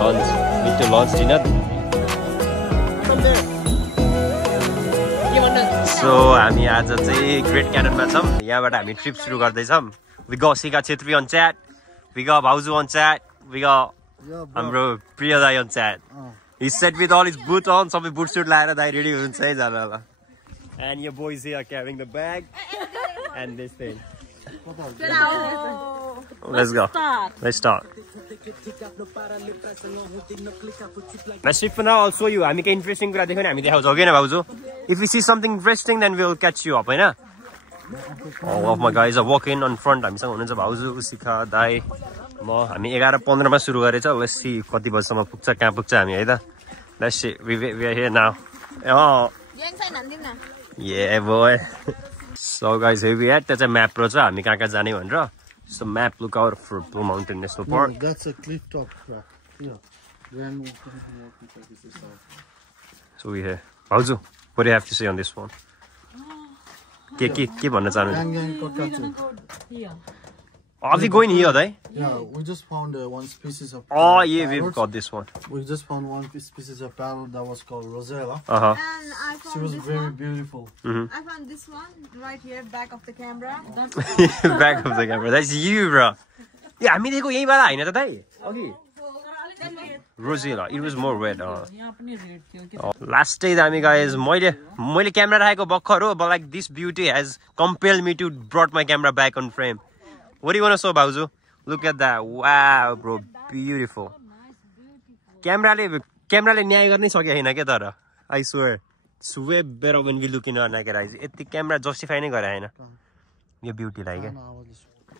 lunch. Need to lunch dinner. So हामी आज चाहिँ ग्रेट क्याननमा छौँ यहाँबाट हामी ट्रिप सुरु गर्दैछौँ we got Sika Chhetri on chat, we got Bauzu on chat, we got हाम्रो प्रियदाई on chat. He said with all his boots on, सबै boot suit लाएर दाइ रेडी हुन्छ है जान होला. And your boys here carrying the bag and this thing. Let's go. Let's start. Let's shift for now. I'll show you. हामी के interesting कुरा देख्यो नि हामी देखाउँछौँ के न भाउजू. If we see something interesting, then we'll catch you up, हैन? All of my guys are walking on front. हामीसँग हुनुहुन्छ भाउजू, शिखा, दाइ, म. हामी 11:15 मा सुरु गरेछ. Let's see कति बजेसम्म पुग्छ, कहाँ पुग्छ हामी है त. Let's see. We are here now. Oh. Yeah, boy. So guys, here we at. That's a map रहेछ हामी कहाँ कहाँ जाने भनेर. So map, look out for Blue Mountain National Park. No, that's a cliff top track. Yeah. So we here. Bauzu, what do you have to say on this one? के भन्न चाहनुहुन्छ? Are we going here, right? Yeah, we just found one species of Oh, yeah, we've got this one. We just found one species of parrot that was called Rosella. Uh-huh. And I found She was this very one. beautiful. I found this one right here, back of the camera. Back of the camera. That's you, bro. Yeah, हामी देखो यहीँबाट हैन त दाइ अघि Rosella. It was more red. Last day, हामी guys, मैले camera राखेको भर्खर हो, but like this beauty has compelled me to brought my camera back on frame. What do you want to show, Bauzu? Look at that. Wow, bro. Beautiful. Camera le न्याय गर्नै सके हैन के तर. I swear. It's way better when we look in our naked eyes. यति camera justify नै गरे हैन. यो beauty लाई के.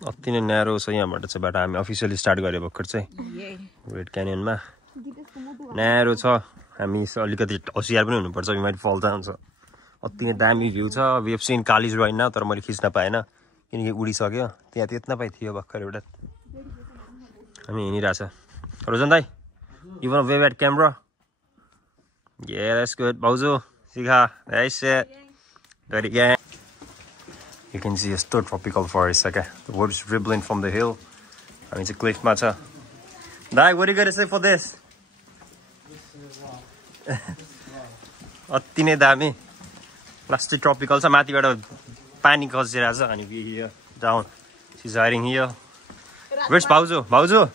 अति नै न्यारो छ यहाँबाट चाहिँ बाटो हामी अफिसियली स्टार्ट गरे भर्खर चाहिँ. ग्रेट क्यानियन मा. न्यारो छ. हामी अलिकति होशियार पनि हुनुपर्छ. We might fall down. अति नै दामी भ्यू छ. We have seen Kalis right now तर मैले खिच्न पाएन. किनकि उडिसक्यो त्यहाँ त्यत्न पाइ थियो भर्खर एउटा हामी हिँडिरहेछ रोजन दाइ you want to wave at camera? Yeah, that's good. Bauzu, Sikha, that's it. Do it again. You can see it's still tropical forest, okay? The water is dribbling from the hill. I mean, it's a cliff matter. Dai, what are you going to say for this? Atti nei dami. Last tropical sa mati bata pani khasira cha ani we here down. She's hiding here. Where's Bauzu? Bauzu?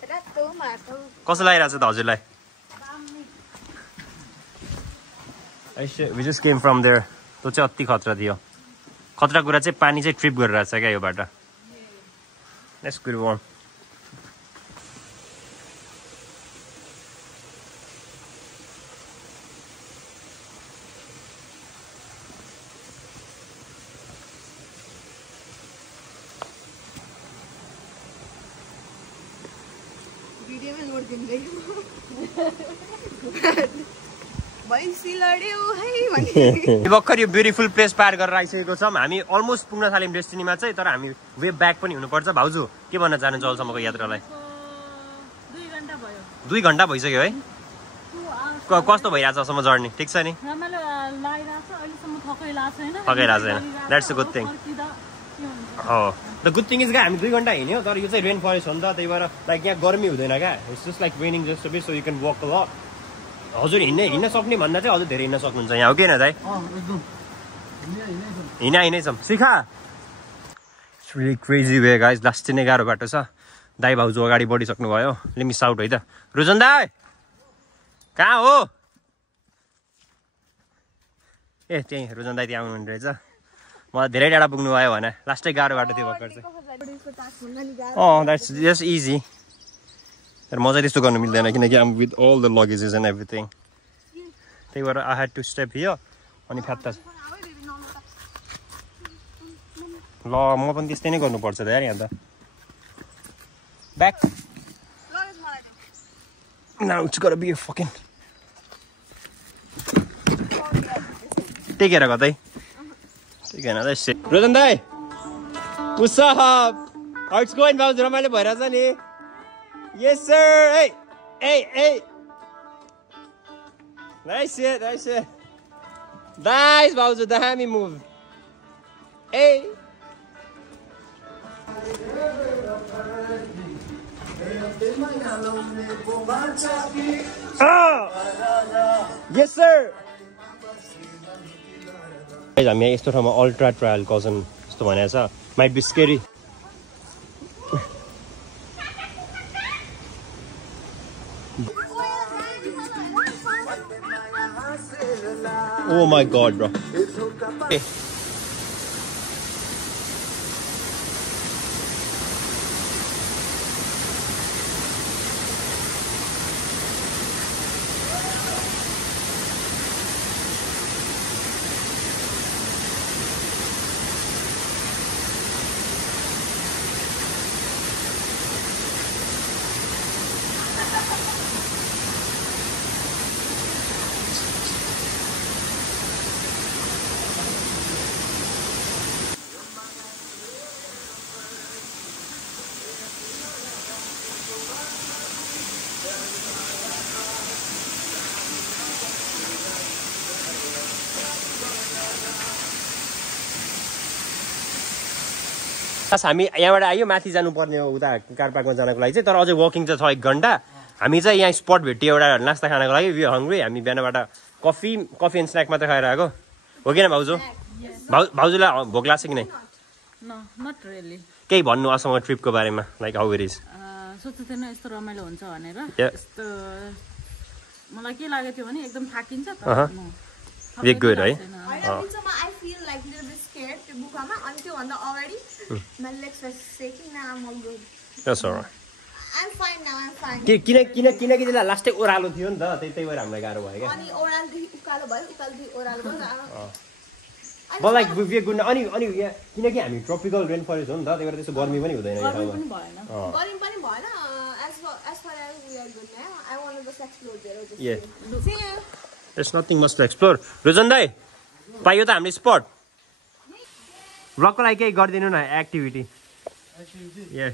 Kaso lagira cha ta हजुरलाई? We just came from there. त्यो चाहिँ अति खतरा थियो. खतरा कुरा चाहिँ पानी चाहिँ ट्रिप गरिरहेछ क्या यो बाटो. Let's go on. भर्खर यो ब्युटिफुल प्लेस पार गरेर आइसकेको छौँ. हामी अलमोस्ट पुग्न थाल्यौँ डेस्टिनीमा चाहिँ तर हामी वे ब्याक पनि हुनुपर्छ. भाउजू के भन्न चाहनुहुन्छ अहिलेसम्मको यात्रालाई? 2 घण्टा भइसक्यो है. कस्तो भइरहेछ अहिलेसम्म जर्नी? ठिक छ नि? थकै लाग्छ हैन. That's a good thing. The good thing is क्या हामी 2 घण्टा हिँड्यौँ तर यो चाहिँ रेन फरेस्ट हो नि त त्यही भएर लाइक यहाँ गर्मी हुँदैन क्या. It's just like raining just a bit so you can walk a lot. हजुर हिँड्न सक्ने भन्दा चाहिँ हजुर धेरै हिँड्न सक्नुहुन्छ यहाँ हो कि न दाइ? हिँडै छौँ. Shikha it's really crazy way guys. Last नै गाह्रो बाटो छ. दाइ भाउजू अगाडि बढिसक्नु भयो. लेट मी साउट है त. रोजन दाइ कहाँ हो? ए त्यहीँ रोजन दाइ त्यहाँ आउनु रहेछ. मलाई धेरै टाढा पुग्नु भयो भने लास्टै गाह्रो बाटो थियो भर्खर चाहिँ. That's just easy. तर मजा त्यस्तो गर्नु मिल्दैन किनकि I'm with all the luggages and everything. त्यही भएर I had to step here अनि फ्यात्ता. ल म पनि त्यस्तै नै गर्नुपर्छ त यार यहाँ त. ब्याक नाउ इट्स गोटा बी अ फकिङ टेकेर कतै टेकेन त से. रोजन दाइ what's up? How it's going? भाउजू रमाइलो भइरहेछ नि? Yes, sir. Hey, hey, hey. Nice it, nice it. Nice, Bauzu. The hammy move. Hey. Yes sir. Guys, हामी यस्तो ठाउँमा अल्ट्रा ट्रायल कजन जस्तो भनेको छ. Might be scary. Oh my god, bro. Okay. हामी यहाँबाट आयो माथि जानुपर्ने हो उता कार पार्कमा जानको लागि चाहिँ तर अझै वकिङ चाहिँ छ 1 घण्टा हामी चाहिँ यहाँ स्पट भेट्यो एउटा नास्ता खानको लागि वी हङ्ग्री हामी बिहानबाट कफी एन्ड स्न्याक मात्र खाएर आएको हो किन भाउजू भाउजूलाई भोक लाग्छ कि नै नट रियली केही भन्नु असँग ट्रिपको बारेमा लाइक हाउ इट इज सोच्दै थिएन यस्तो रमाइलो हुन्छ भनेर यस्तो मलाई के लाग्यो थियो भने एकदम थाकिन्छ तर We're good, right? I feel like a little bit scared to book until on the already. My legs were shaking. Now I'm all good. That's alright. I'm fine now. I'm fine. किनकि लास्टै ओह्रालो थियो नि त त्यही भएर हामीलाई गाह्रो भयो क्या अनि ओह्रालदेखि उकालो भयो उकालोदेखि ओह्रालो भयो But like we good अनि यहाँ किनकि हामी ट्रपिकल रेन फरेस्ट हो नि त त्यही भएर त्यस्तो गर्मी पनि हुँदैन यो ठाउँमा गर्मी पनि भएन as far as we are good now. I want to just explore there. Yeah. See you. There's nothing much to explore. Rujan dai, पायो त हामीले स्पट ब्लगको लागि केही गरिदिनु न एक्टिभिटी Yeah.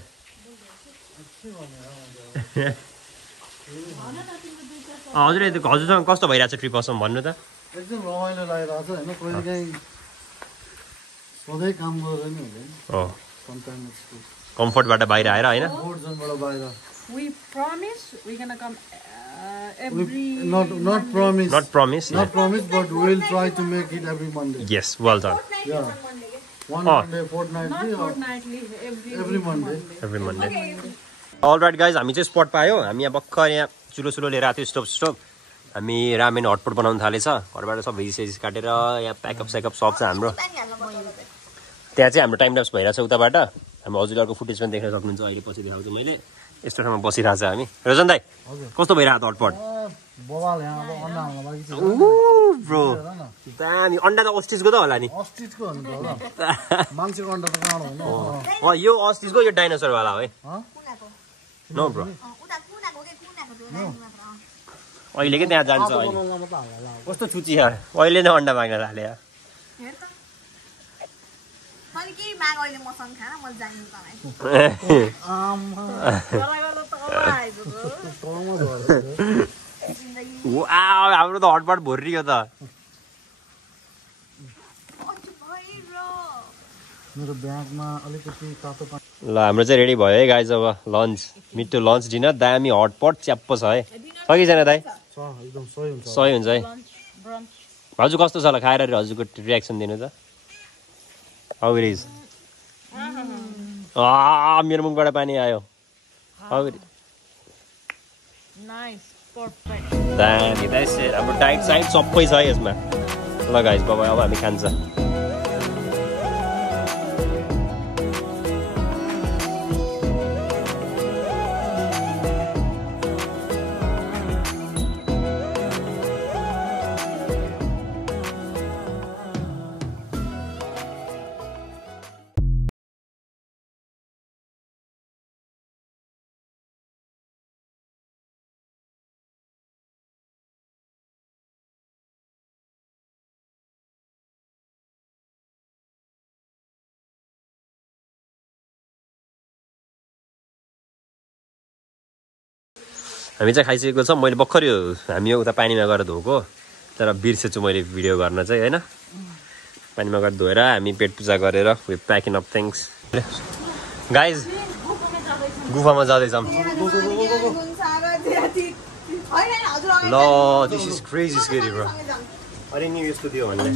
हजुरसँग कस्तो भइरहेछ ट्रिप असम भन्नु त एकदम रमाइलो लागिरहेछ हैन कहिलेकाहीँ सधैँ काम गरेर नि हुँदैन हो समटाइम्स कम्फर्टबाट बाहिर आएर हैन बोर्ड जोनबाट बाहिर We promise we're gonna come every not promise Not promise but we'll try to make it every Monday. Yes, well done. Yeah. One Monday fortnightly not or fortnightly every Monday. Every Monday. Alright guys, हामी चाहिँ spot पायो हामी यहाँ भर्खर यहाँ चुलो लिएर आएको थियो स्टोभ हामी रामेन हटपट बनाउन थालेछ घरबाट सब भेजिटेबल्स काटेर यहाँ प्याकअप सब छ हाम्रो त्यहाँ चाहिँ हाम्रो टाइम ल्याप्स भइरहेछ उताबाट हामी हजुरहरूको फुटेज पनि देख्न सक्नुहुन्छ अहिले पछि देखाउँछु मैले यस्तो ठाउँमा बसिरहेको छ हामी रजन दाइ कस्तो भइरहेको हटपट बवाल यहाँ अब अन्डा हाल्न लागि छ ब्रो दामी अन्डा त अस्टिसको त होला नि अस्टिसको हो नि त होला मान्छेको अन्डा त काँडो होइन यो अस्टिसको यो डाइनोसर वाला हो है नो ब्रो अहिले के त्यहाँ जान्छ अहिले कस्तो छुची छ अहिले नै अन्डा माग्न थाले हाम्रो त हटपट भोरियो त मेरो ब्यागमा अलिकति तातो पानी ल हाम्रो चाहिँ रेडी भयो है गाइज अब लन्च मिठो लन्च डिनर दामी हटपट च्याप्प छ है छ कि छैन दाइ एकदम सही हुन्छ है भाउजू कस्तो छ होला खाएर हजुरको रियाक्सन दिनु त हाउ इट इज मेरो मुखबाट पानी आयो हाउ इट दामी द्याट्स इट हाम्रो डाइट साइट सबै छ है यसमा ल गाइज बाबा अब हामी खान्छ हामी चाहिँ खाइसकेको छ मैले भर्खर यो हामी यो उता पानीमा गएर धोएको तर बिर्सेछु मैले भिडियो गर्न चाहिँ हैन पानीमा गएर धोएर हामी पेट पूजा गरेर we packing up things guys गुफामा जाँदैछौँ Lo, this is crazy scary, bro. I didn't know यस्तो थियो भन्ने.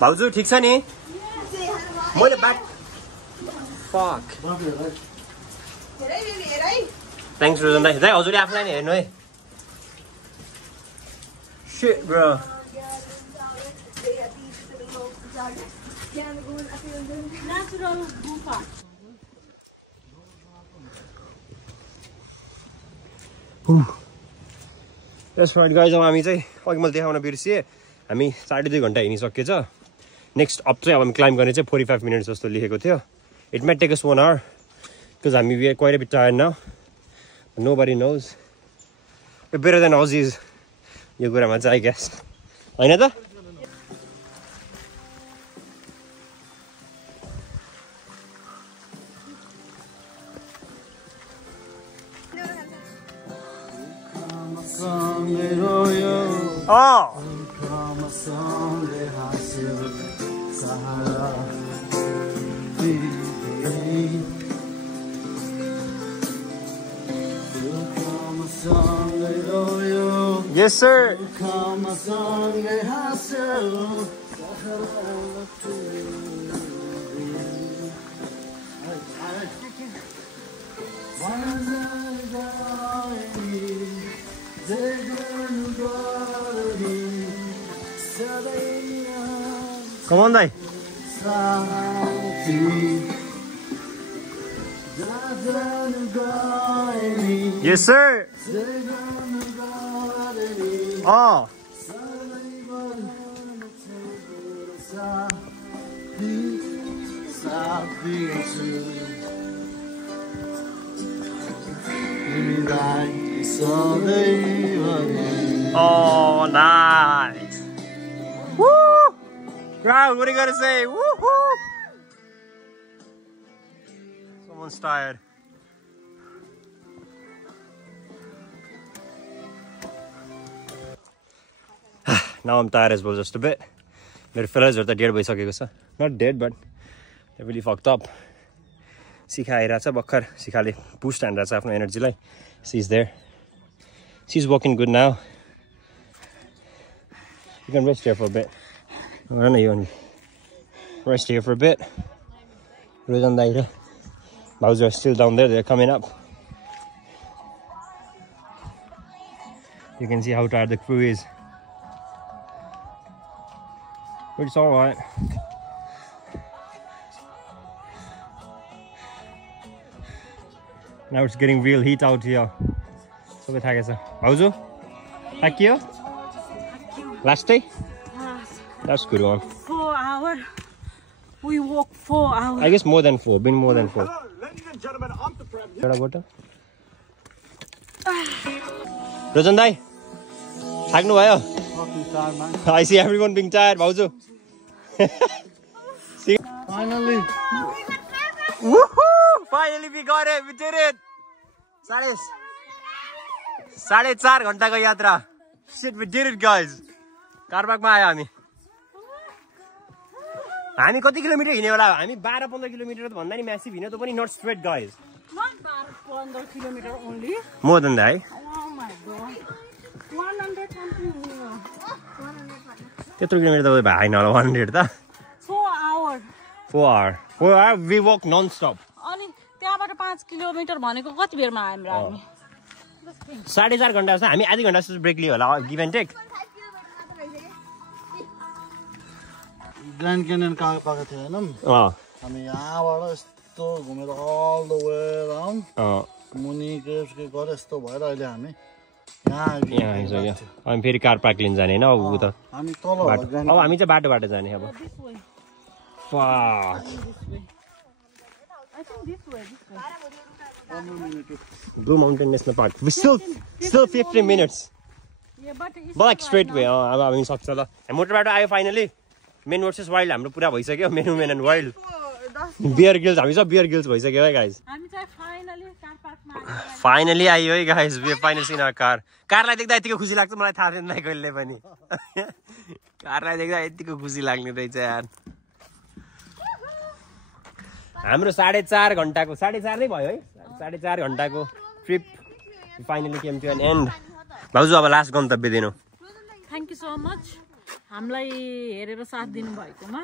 भाउजू ठीक छ नि? मैले ब्याट. Fuck. Thanks Rosan दाइ. दाइ हजुरले आफुलाई नि हेर्नु है. Shit, bro. Natural गुफा. That's right guys, अब हामी चाहिँ अघि मैले देखाउन बिर्सिएँ. हामी 2.5 घण्टा हिँडिसकेछ. नेक्स्ट अप चाहिँ अब हामी क्लाइम्ब गर्ने चाहिँ 45 मिनट्स जस्तो लेखेको थियो. It might take us 1 hour because we are quite a bit tired now. Nobody knows. We're better than Aussies. यो कुरामा चाहिँ I guess. हैन त? Oh. Yes, sir. Come on, Dai. Yes, sir. Oh. Oh, nice. Woo! Crowd, what are you gonna say? Woohoo! Someone's tired. Now I'm tired as well, just a bit. My fellas are dead by Sakikosa. Not dead, but they're really fucked up. Sikha Irasa Bakar, Sikhali boost and Rasa from energy light. She's there. She's walking good now. You can rest here for a bit. Rest here for a bit. Rosan Daira. Bowser are still down there, they're coming up. You can see how tired the crew is. But it's alright. Now it's getting real heat out here. So what is it? Bauzu? Thank you. Last day? That's good one. 4 hours. We walk 4 hours. I guess more than 4. Been more than 4. Hello, ladies and gentlemen, I'm the Prem. Rojan Dai, thaknu bhayo? I see everyone being tired, Bauzu. See? Finally. Woohoo! Finally we got it. We did it. 4.5 घण्टाको यात्रा. Shit, we did it, guys. कारबागमा आयो हामी. हामी कति kilometre हिँड्यो होला? हामी 12-15 kilometre त भन्दा नि म्यासिभ हिँड्यो त पनि not straight, guys. Not 12 kilometers only. More than that. Oh my god. 100 something. त्यत्रो किलोमिटर त भएन होला 100 त. 4 hours. 4 hours. 4 hours we walk non-stop. अनि त्यहाँबाट 5 किलोमिटर भनेको कति बेरमा आयौँ र हामी? 4.5 घण्टा जस्तो हामी आधी घण्टा जस्तो ब्रेक लियो होला गिभ एन्ड टेक. ग्रान्ड क्यानियन पाएको थियो हैन? हामी यहाँबाट यस्तो घुमेर all the way around मुनि के गरे यस्तो भएर अहिले हामी यहाँ आइसक्यो. हामी फेरि कार पार्क लिन जाने हैन अब उता. हामी तल अब हामी चाहिँ बाटोबाट जाने अब. Fuck. I think this way. Blue Mountain National Park. We still 15 minutes. Yeah, but it's Like straight way. अब हामी सक्छ ल. मोटरबाट आयो फाइनली. मेन वर्सेस वाइल्ड हाम्रो पुरा भइसक्यो. Main women and wild. Bear Grylls हामी सब बियर गिल्स भइसक्यो है गाइस. हामी चाहिँ फाइनली कार पार्कमा आयौँ. फाइनली आयो है guys. We finally seen our car. कारलाई देख्दा यतिको खुसी लाग्छ मलाई थाहा छैन कहिले पनि. कारलाई देख्दा यतिको खुसी लाग्ने रहेछ यार. हाम्रो 4.5 घण्टाको 4.5 नै भयो है. 4.5 घण्टाको trip finally came to an end भाउजू अब लास्ट गन्तव्य दिनु थ्याङ्क यू सो मच हामीलाई हेरेर साथ दिनु भएकोमा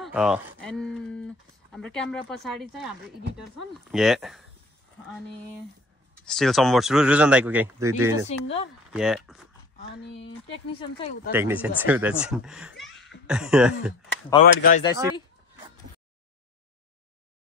एन्ड हाम्रो क्यामेरा पछाडि चाहिँ हाम्रो एडिटर छन् अनि स्टिल समवर्स रुजन दाइको के दुई सिंगर अनि टेक्निशियन चाहिँ उता Alright guys, that's it.